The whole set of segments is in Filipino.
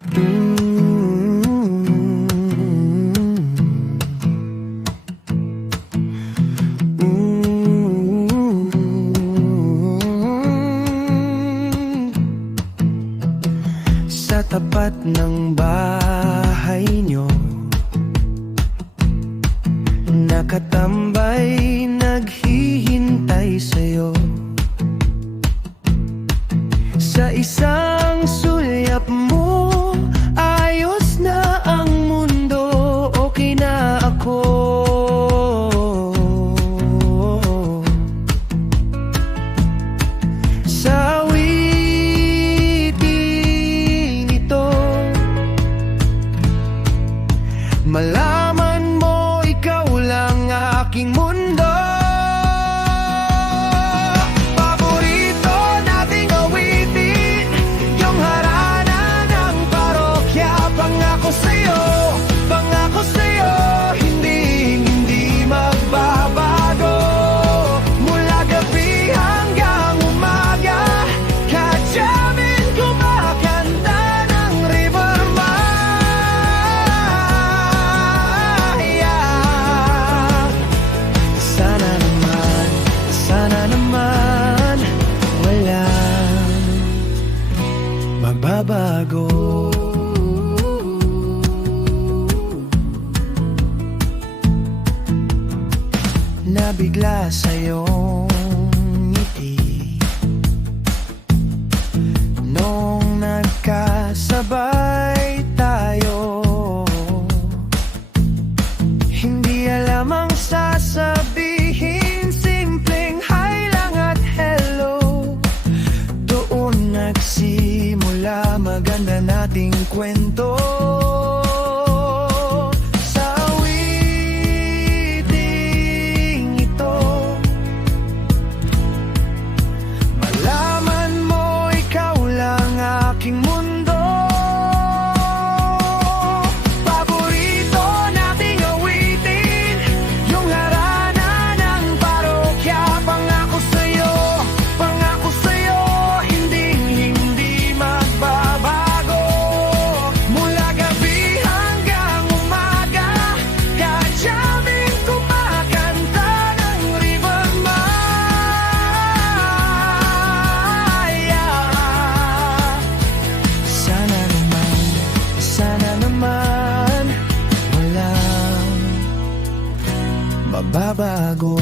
Sa tapat ng bahay nyo, nakatambay, naghihintay sa'yo. Sa isang sulyap mo, ayos na ang mundo, okay na ako. Sa awiting ito, malaman mo ikaw lang aking mundo. Paborito nating awitin, yung harana ng parokya. Pangako sa'yo, hindi magbabago. Mula gabi hanggang umaga, kadyamin kumakanta ng Rivermaya. Sana naman, walang magbabago. Nabigla sa'yong ngiti nung nagkasabay tayo. Hindi alam ang sasabihin, simpleng hi lang at hello. Doon nagsimula maganda nating kwento. Babago.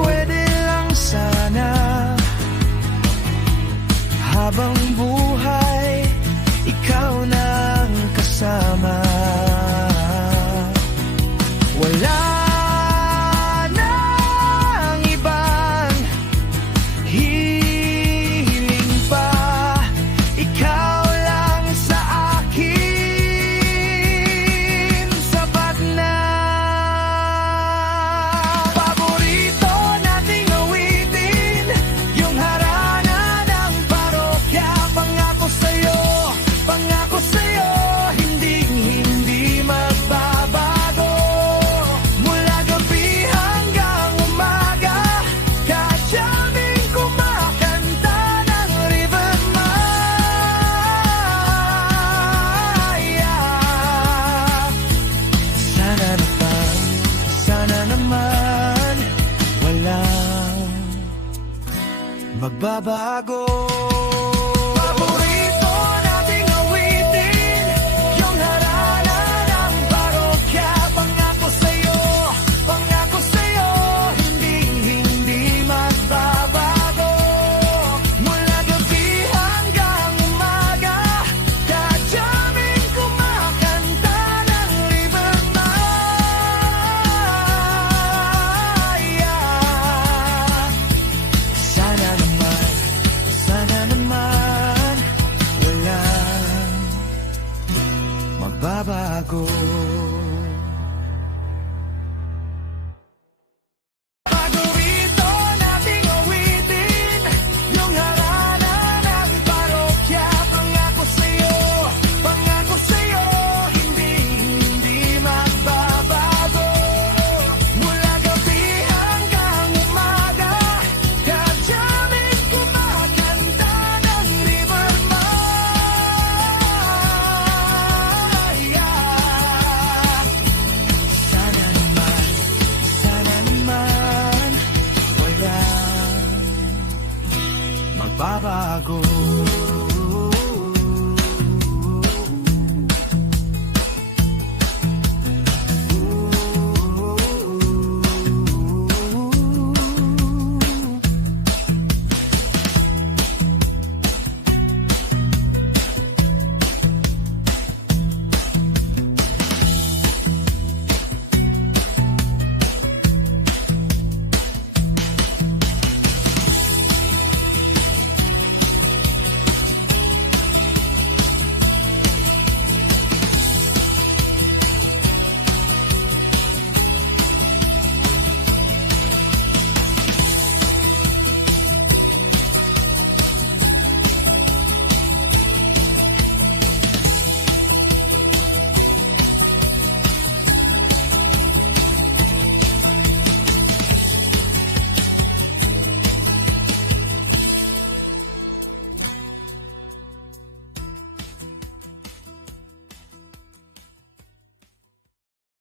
Pwede lang sana habang buhay ikaw nang kasama. Wala nang ibang hiling pa, ikaw lang sa akin, sapat na. Magbabago. Paborito nating awitin, yung harana ng parokya. Pangako sa'yo, hindi magbabago. Mula gabi hanggang umaga, kadyamin kumakanta ng Rivermaya. Sana naman, walang magbabago.